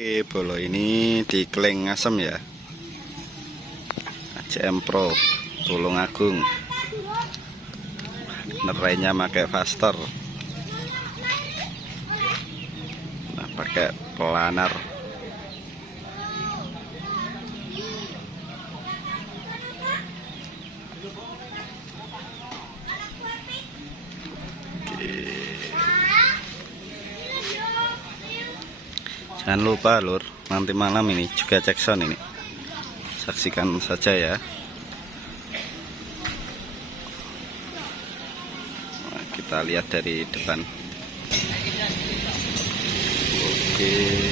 Oke, bolo ini di Kleng Ngasem ya. ACM Pro Tulungagung. Nerainya pakai faster. Nah, pakai planer. Jangan lupa lur, nanti malam ini juga cek sound ini. Saksikan saja ya. Nah, kita lihat dari depan. Oke.